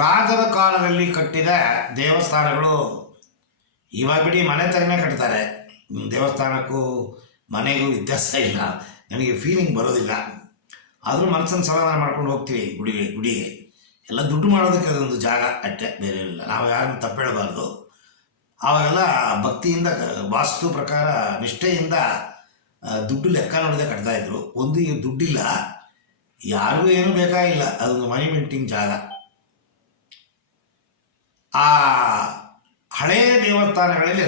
ರಾಜರ ಕಾಲದಲ್ಲಿ ಕಟ್ಟಿದ ದೇವಸ್ಥಾನಗಳು ಇವಾಗ ಬಿಡಿ ಮನೆ ಥರನೇ ಕಟ್ತಾರೆ. ದೇವಸ್ಥಾನಕ್ಕೂ ಮನೆಗೂ ವ್ಯತ್ಯಾಸ ಇಲ್ಲ, ನನಗೆ ಫೀಲಿಂಗ್ ಬರೋದಿಲ್ಲ. ಆದರೂ ಮನಸ್ಸನ್ನು ಸಮಾಧಾನ ಮಾಡ್ಕೊಂಡು ಹೋಗ್ತೀವಿ ಗುಡಿಗೆ ಎಲ್ಲ ದುಡ್ಡು ಮಾಡೋದಕ್ಕೆ ಅದೊಂದು ಜಾಗ ಅಷ್ಟೇ, ಬೇರೆ ಇಲ್ಲ. ನಾವು ಯಾರನ್ನು ತಪ್ಪೇಳಬಾರ್ದು. ಆವಾಗೆಲ್ಲ ಭಕ್ತಿಯಿಂದ ವಾಸ್ತು ಪ್ರಕಾರ ನಿಷ್ಠೆಯಿಂದ ದುಡ್ಡು ಲೆಕ್ಕ ನೋಡದೆ ಕಟ್ತಾಯಿದ್ರು. ಒಂದು ಈಗ ದುಡ್ಡಿಲ್ಲ, ಯಾರಿಗೂ ಏನೂ ಬೇಕಾಗಿಲ್ಲ, ಅದೊಂದು ಮನಿ ಮೆಂಟಿಂಗ್ ಜಾಗ. ಆ ಹಳೆಯ ದೇವಸ್ಥಾನಗಳಲ್ಲಿ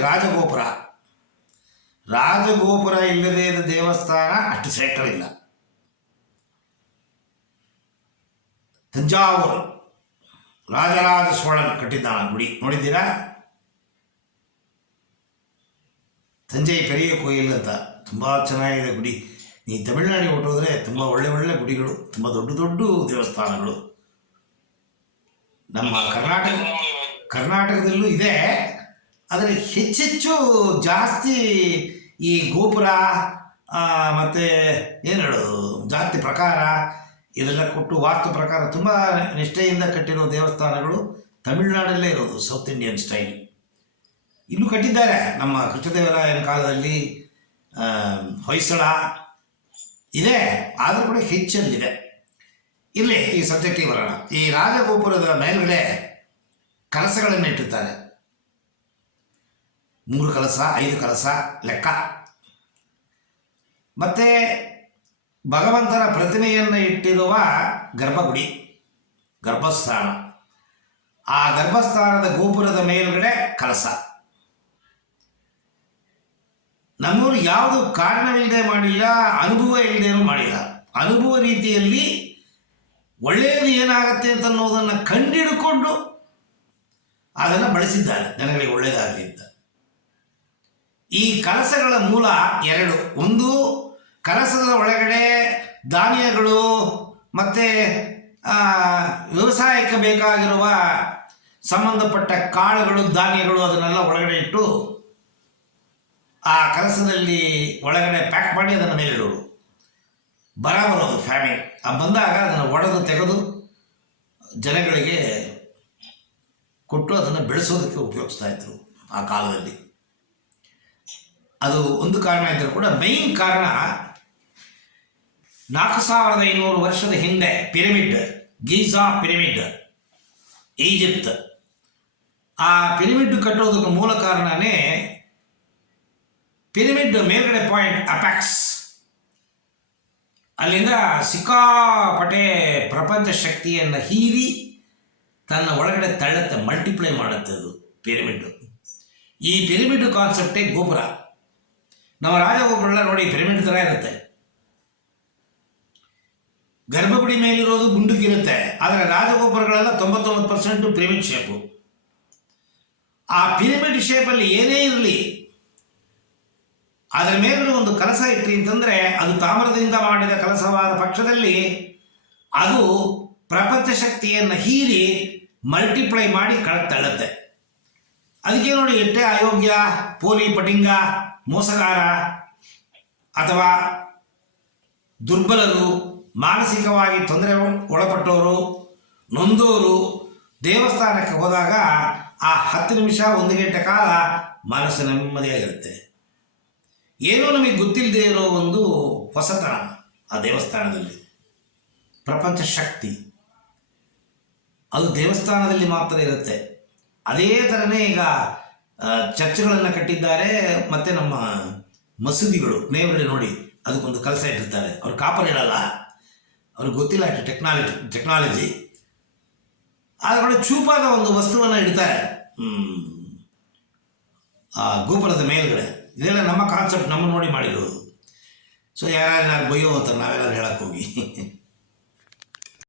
ರಾಜಗೋಪುರ ಇಲ್ಲದೇ ಇದ್ದ ದೇವಸ್ಥಾನ ಅಷ್ಟು ಶ್ರೇಷ್ಠ ಇಲ್ಲ. ತಂಜಾವೂರು ರಾಜರಾಜ ಚೋಳನ್ ಕಟ್ಟಿದ್ದಾನ ಗುಡಿ, ನೋಡಿದ್ದೀರಾ? ತಂಜೈ ಪೆರಿಯ ಕೋಯಿಲ್ ಅಂತ ತುಂಬ ಚೆನ್ನಾಗಿದೆ ಗುಡಿ. ಈ ತಮಿಳುನಾಡಿಗೆ ಹೊಟ್ಟೋದ್ರೆ ತುಂಬ ಒಳ್ಳೆ ಗುಡಿಗಳು, ತುಂಬ ದೊಡ್ಡ ದೇವಸ್ಥಾನಗಳು. ನಮ್ಮ ಕರ್ನಾಟಕದಲ್ಲೂ ಇದೆ, ಆದರೆ ಹೆಚ್ಚೆಚ್ಚು ಜಾಸ್ತಿ ಈ ಗೋಪುರ ಮತ್ತು ಏನು ಹೇಳೋದು ಜಾಸ್ತಿ ಪ್ರಕಾರ ಇದೆಲ್ಲ ಕೊಟ್ಟು ವಾಸ್ತು ಪ್ರಕಾರ ತುಂಬ ನಿಷ್ಠೆಯಿಂದ ಕಟ್ಟಿರೋ ದೇವಸ್ಥಾನಗಳು ತಮಿಳುನಾಡಲ್ಲೇ ಇರೋದು, ಸೌತ್ ಇಂಡಿಯನ್ ಸ್ಟೈಲ್. ಇಲ್ಲೂ ಕಟ್ಟಿದ್ದಾರೆ. ನಮ್ಮ ಕೃಷ್ಣದೇವರಾಯನ ಕಾಲದಲ್ಲಿ ಹೊಯ್ಸಳ ಇದೆ, ಆದರೂ ಕೂಡ ಹೆಚ್ಚಲ್ಲಿದೆ. ಇಲ್ಲಿ ಈ ಸಬ್ಜೆಕ್ಟಿಗೆ ಬರೋಣ. ಈ ರಾಜಗೋಪುರದ ಮೇಲ್ಗಡೆ ಕಲಸಗಳನ್ನು ಇಟ್ಟಿರ್ತಾರೆ. 3 ಕಲಸ 5 ಕಲಸ ಲೆಕ್ಕ. ಮತ್ತು ಭಗವಂತನ ಪ್ರತಿಮೆಯನ್ನು ಇಟ್ಟಿರುವ ಗರ್ಭಸ್ಥಾನ. ಆ ಗರ್ಭಸ್ಥಾನದ ಗೋಪುರದ ಮೇಲ್ಗಡೆ ಕಲಸ. ನಮ್ಮೂರು ಯಾವುದು ಕಾರಣವಿಲ್ಲದೆ ಮಾಡಿಲ್ಲ, ಅನುಭವ ಇಲ್ಲದೇನೂ ಮಾಡಿಲ್ಲ. ಅನುಭವ ರೀತಿಯಲ್ಲಿ ಒಳ್ಳೆಯದು ಏನಾಗುತ್ತೆ ಅಂತ ಅನ್ನೋದನ್ನು ಕಂಡಿಡ್ಕೊಂಡು ಅದನ್ನು ಬಳಸಿದ್ದಾರೆ, ಜನಗಳಿಗೆ ಒಳ್ಳೆಯದಾಗಲಿ ಅಂತ. ಈ ಕಲಸಗಳ ಮೂಲ 2. ಒಂದು, ಕಲಸದ ಒಳಗಡೆ ಧಾನ್ಯಗಳು ಮತ್ತು ವ್ಯವಸಾಯಕ್ಕೆ ಬೇಕಾಗಿರುವ ಸಂಬಂಧಪಟ್ಟ ಕಾಳುಗಳು, ಧಾನ್ಯಗಳು ಅದನ್ನೆಲ್ಲ ಒಳಗಡೆ ಇಟ್ಟು ಆ ಕಲಸದಲ್ಲಿ ಒಳಗಡೆ ಪ್ಯಾಕ್ ಮಾಡಿ ಅದನ್ನು ಮೇಲಿಡೋರು. ಬರೋದು ಫ್ಯಾಮಿಲಿ ಬಂದಾಗ ಅದನ್ನು ಒಡೆದು ತೆಗೆದು ಜನಗಳಿಗೆ ಕೊಟ್ಟು ಅದನ್ನು ಬೆಳೆಸೋದಕ್ಕೆ ಉಪಯೋಗಿಸ್ತಾ ಇದ್ರು ಆ ಕಾಲದಲ್ಲಿ. ಅದು ಒಂದು ಕಾರಣ ಇದ್ದರೂ ಕೂಡ ಮೈನ್ ಕಾರಣ 4500 ವರ್ಷದ ಹಿಂದೆ ಗೀಜಾ ಪಿರಮಿಡ್, ಈಜಿಪ್ಟ್. ಆ ಪಿರಮಿಡ್ ಕಟ್ಟೋದಕ್ಕೆ ಮೂಲ ಕಾರಣನೇ ಪಿರಮಿಡ್ ಮೇಲ್ಗಡೆ ಪಾಯಿಂಟ್ ಅಪ್ಯಾಕ್ಸ್, ಅಲ್ಲಿಂದ ಸಿಕ್ಕಾಪಟ್ಟೆ ಪ್ರಪಂಚ ಶಕ್ತಿಯನ್ನು ಹೀರಿ ತನ್ನ ಒಳಗಡೆ ತಳ್ಳುತ್ತೆ, ಮಲ್ಟಿಪ್ಲೈ ಮಾಡುತ್ತೆ ಅದು ಪಿರಮಿಡ್. ಈ ಪಿರಮಿಡ್ ಕಾನ್ಸೆಪ್ಟೇ ಗೋಪುರ. ನಮ್ಮ ರಾಜಗೋಪುರಗಳ ನೋಡಿ ಪಿರಮಿಡ್ ಥರ ಇರುತ್ತೆ. ಗರ್ಭಗುಡಿ ಮೇಲಿರೋದು ಗುಂಡುಗಿರುತ್ತೆ, ಆದರೆ ರಾಜಗೋಪುರಗಳೆಲ್ಲ 99% ಪಿರಮಿಡ್ ಶೇಪು. ಆ ಪಿರಮಿಡ್ ಶೇಪಲ್ಲಿ ಏನೇ ಇರಲಿ, ಅದರ ಮೇಲೆ ಒಂದು ಕಲಸ ಇಟ್ರಿ ಅಂತಂದರೆ ಅದು ತಾಮ್ರದಿಂದ ಮಾಡಿದ ಕಲಸವಾದ ಪಕ್ಷದಲ್ಲಿ ಅದು ಪ್ರಪಂಚ ಶಕ್ತಿಯನ್ನು ಹೀರಿ ಮಲ್ಟಿಪ್ಲೈ ಮಾಡಿ ತಳ್ಳುತ್ತೆ. ಅದಕ್ಕೆ ನೋಡಿ, ಎಷ್ಟೇ ಅಯೋಗ್ಯ, ಪೋಲಿ, ಪಟಿಂಗ, ಮೋಸಗಾರ ಅಥವಾ ದುರ್ಬಲರು, ಮಾನಸಿಕವಾಗಿ ತೊಂದರೆ ಒಳಪಟ್ಟವರು, ನೊಂದೋರು ದೇವಸ್ಥಾನಕ್ಕೆ ಹೋದಾಗ ಆ 10 ನಿಮಿಷ 1 ಗಂಟೆ ಕಾಲ ಮನಸ್ಸು ನೆಮ್ಮದಿಯಾಗಿರುತ್ತೆ. ಏನೋ ನಮಗೆ ಗೊತ್ತಿಲ್ಲದೆ ಇರೋ ಒಂದು ಹೊಸತನ ಆ ದೇವಸ್ಥಾನದಲ್ಲಿ. ಪ್ರಪಂಚ ಶಕ್ತಿ ಅದು ದೇವಸ್ಥಾನದಲ್ಲಿ ಮಾತ್ರ ಇರುತ್ತೆ. ಅದೇ ಥರನೇ ಈಗ ಚರ್ಚ್ಗಳನ್ನು ಕಟ್ಟಿದ್ದಾರೆ, ಮತ್ತು ನಮ್ಮ ಮಸೀದಿಗಳು ಮೇಲ್ಗಡೆ ನೋಡಿ ಅದಕ್ಕೊಂದು ಕಲಸ ಇಟ್ಟಿರ್ತಾರೆ. ಅವ್ರು ಕಾಪರ್ ಇಡಲ್ಲ, ಅವ್ರಿಗೆ ಗೊತ್ತಿಲ್ಲ ಅಷ್ಟು ಟೆಕ್ನಾಲಜಿ. ಅದರೊಳಗೆ ಚೂಪಾದ ಒಂದು ವಸ್ತುವನ್ನು ಇಡ್ತಾರೆ ಆ ಗೋಪುರದ ಮೇಲ್ಗಡೆ. ಇದೆಲ್ಲ ನಮ್ಮ ಕಾನ್ಸೆಪ್ಟ್, ನಮ್ಮ ನೋಡಿ ಮಾಡಿರೋದು. ಸೊ ಯಾರು ಬೈಯೋ ಅಂತಾರೆ, ನಾವೆಲ್ಲ ಹೇಳಕ್ಕೆ ಹೋಗಿ